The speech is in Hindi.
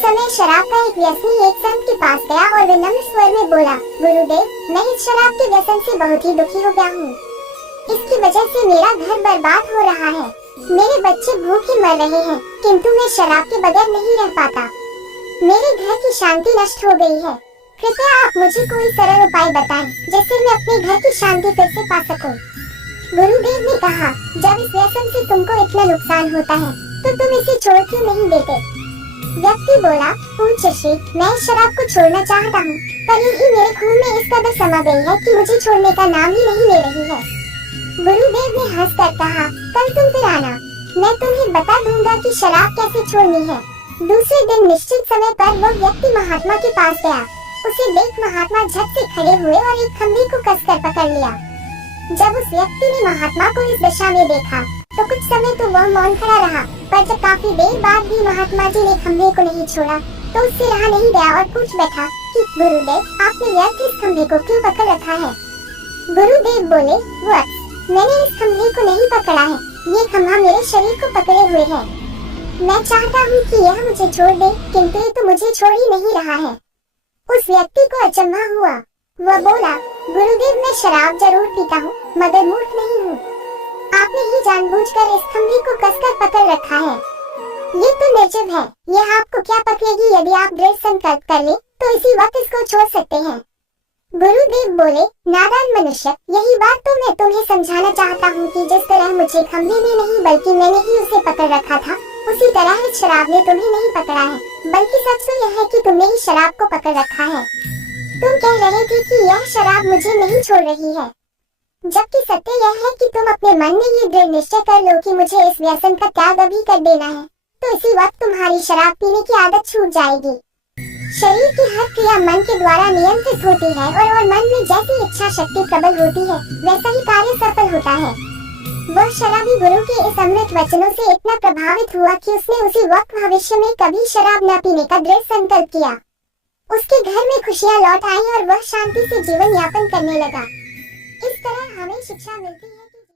समय शराब का एक व्यसनी एक संत के पास गया और विनम्र स्वर में बोला, गुरुदेव, मैं इस शराब के व्यसन से बहुत ही दुखी हो गया हूँ। इसकी वजह से मेरा घर बर्बाद हो रहा है। मेरे बच्चे भूखे मर रहे हैं, किंतु मैं शराब के बगैर नहीं रह पाता। मेरे घर की शांति नष्ट हो गई है। कृपया आप मुझे कोई सरल उपाय बताएं, जिससे मैं अपने घर की शांति फिर से पा सकूं। गुरुदेव ने कहा, जब इस व्यसन से तुमको इतना नुकसान होता है, तो तुम इसे छोड़ क्यों नहीं देते? व्यक्ति बोला, पूज्य श्री, मैं इस शराब को छोड़ना चाहता हूँ, पर यही मेरे खून में इस कदर समा गई है कि मुझे छोड़ने का नाम ही नहीं ले रही है। गुरुदेव ने हंसकर कहा, कल तुम फिर आना, मैं तुम्हें बता दूंगा कि शराब कैसे छोड़नी है। दूसरे दिन निश्चित समय पर वह व्यक्ति महात्मा के पास गया। उसे देख महात्मा झट से खड़े हुए और एक खंभे को कसकर पकड़ लिया। जब उस व्यक्ति ने महात्मा को इस दशा में देखा, तो कुछ समय तो वह मौन खड़ा रहा, पर जब काफी देर बाद भी महात्मा जी ने खंभे को नहीं छोड़ा, तो उससे रहा नहीं गया और पूछ बैठा कि गुरुदेव, आपने व्यर्थ इस खंभे को क्यों पकड़ रखा है? गुरुदेव बोले, वत्स, मैंने इस खंभे को नहीं पकड़ा है, ये खंभा मेरे शरीर को पकड़े हुए है। मैं चाहता हूँ कि यह मुझे छोड़ दे, किंतु ये तो मुझे छोड़ ही नहीं रहा है। उस व्यक्ति को अचंभा हुआ। वह बोला, गुरुदेव, मैं शराब जरूर पीता हूँ, मगर मूर्ख नहीं हूँ। आपने ही जानबूझकर इस खंभे को कसकर पकड़ रखा है। ये तो निर्जीव है, यह आपको क्या पकड़ेगी? यदि आप दृढ़ संकल्प कर ले, तो इसी वक्त इसको छोड़ सकते हैं। गुरुदेव बोले, नादान मनुष्य, यही बात तो मैं तुम्हें समझाना चाहता हूँ कि जिस तरह मुझे खंभे ने नहीं बल्कि मैंने ही उसे पकड़ रखा था, उसी तरह इस शराब ने तुम्हें नहीं पकड़ा है, बल्कि सच तो यह है कि तुमने ही शराब को पकड़ रखा है। तुम कह रहे थे कि यह शराब मुझे नहीं छोड़ रही है, जबकि सत्य यह है कि तुम अपने मन में ये दृढ़ निश्चय कर लो कि मुझे इस व्यसन का त्याग अभी कर देना है, तो इसी वक्त तुम्हारी शराब पीने की आदत छूट जाएगी। शरीर की हर क्रिया मन के द्वारा नियंत्रित होती है और मन में जैसी इच्छा शक्ति प्रबल होती है, वैसा ही कार्य सफल होता है। वह शराबी गुरु के इस अमृत वचनों से इतना प्रभावित हुआ कि उसने उसी वक्त भविष्य में कभी शराब न पीने का दृढ़ संकल्प किया। उसके घर में खुशियां लौट आई और वह शांति से जीवन यापन करने लगा। इस तरह हमें शिक्षा मिलती है।